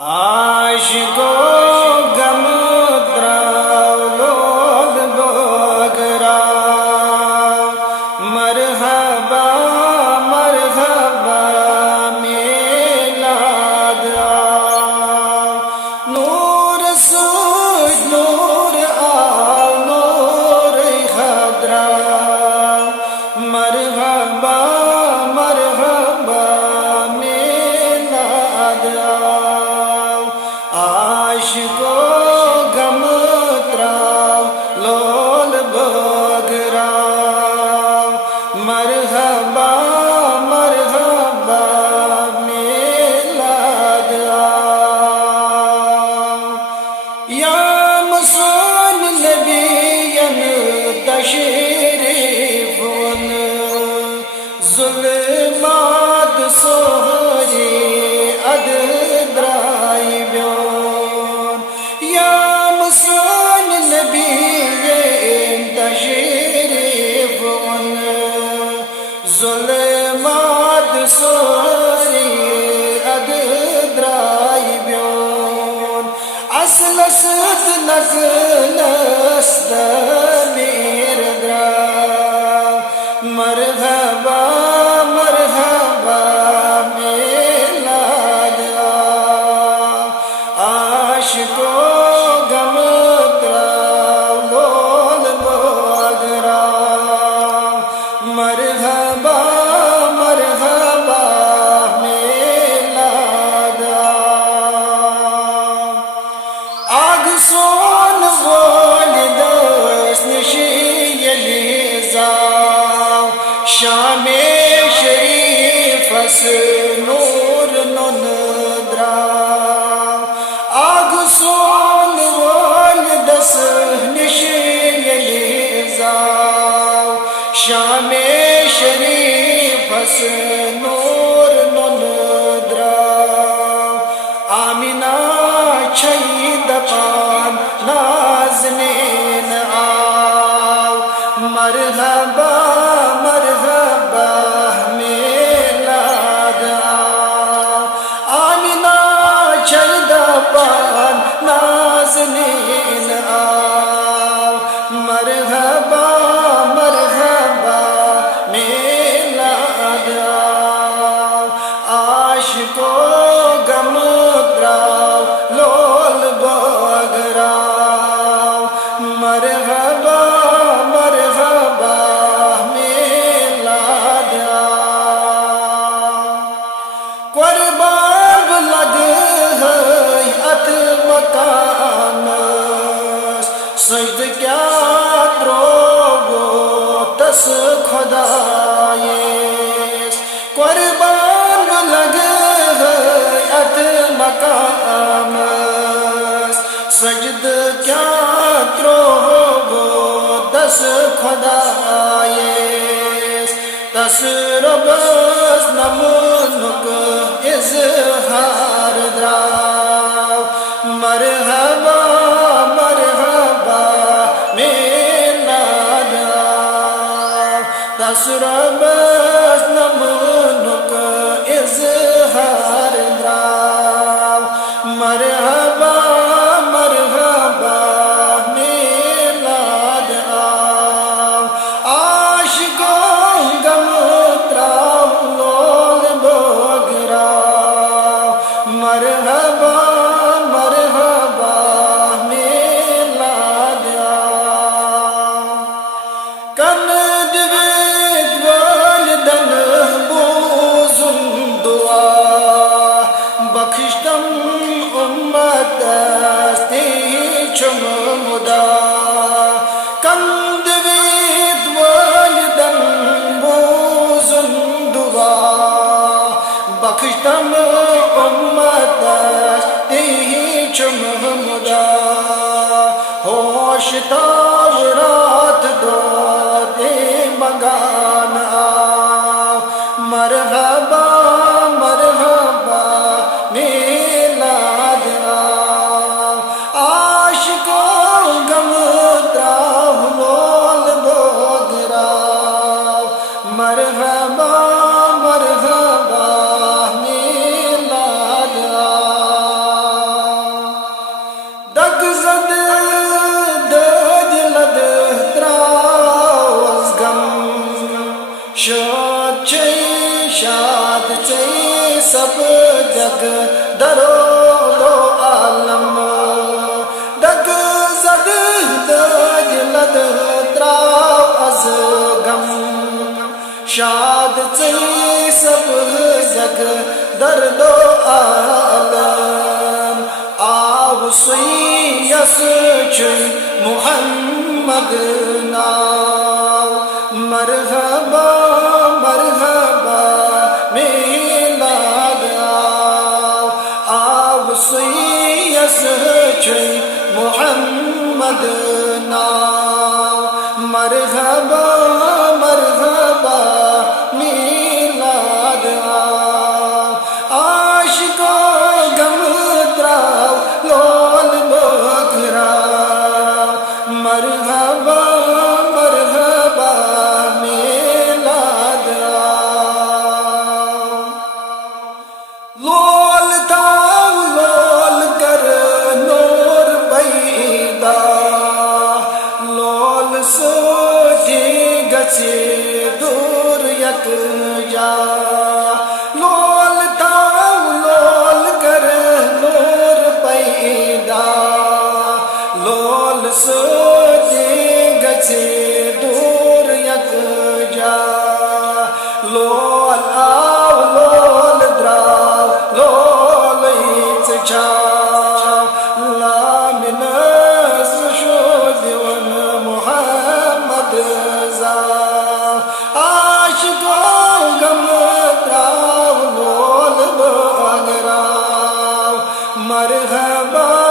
عاشقو غم دراولود بغرا مرحبا مرحبا میلاد نور سوج نور آل نور خضرا مرحبا مرحبا میلاد عاشقو غم تراو لول بغرا مرحبا مرحبا میلاد یا مسون نبیین تشریفون ظلمات سوری ادرائیون ظلمات سوری ادرائیون اصل ست نقلس دمیر درا مرحبا مرحبا میلاد عاشقو غم دراو لول بغرا مرحبا مرحبا میلاد آگ سون والدست نشیلیزا شام شریف اس نور نندرا آگ سون والدست نشیلیزا شام شریف اس نور نندرا آمینہ چھید پان نازنین آو مرحبا مرحبا میلاد آمینہ چھید پان نازنین آو مرحبا مرحبا میلاد عاشقو غم دراو لول بغرا مرحبا مرحبا میلاد قربان لگ ہے ات مکان سجد کیا دروگو تس خدایس قربان لگ ہے ات مقام سجد کیا دروگو تس خدایس تس ربس نمونک اظہار دراو مرحبا مرحبا میلاد تس ربس نمونک اظہار دراو مرحبا مرحبا میلاد عاشقو غم دراو لول بغرا مرحبا مرحبا میلاد کند وید والدن بوزن دعا بخشتم امت استی چم مدا کند وید والدن بوزن دعا بخشتم امت استی چم مدا ہوش تورات دو دے مگان آو مرحبا مرحبا میلاد عاشقو یک درد و عالم آو سویس چوی محمد ناو مرحبا مرحبا میلاد آو سویس چوی محمد ناو مرحبا مرحبا میلاد عاشقو غم دراو لول بکراو مرحبا مرحبا میلاد لول تاو لول کر نور پیدا لول سوجی گچی دور یک جا لول تاو لول کر نور پیدا لول سوجی گچی دور یک جا لول آو لول دراو لول ایت چاو لامن شد ون محمد زاو عاشقو غم دراو لول بغراو مرحبا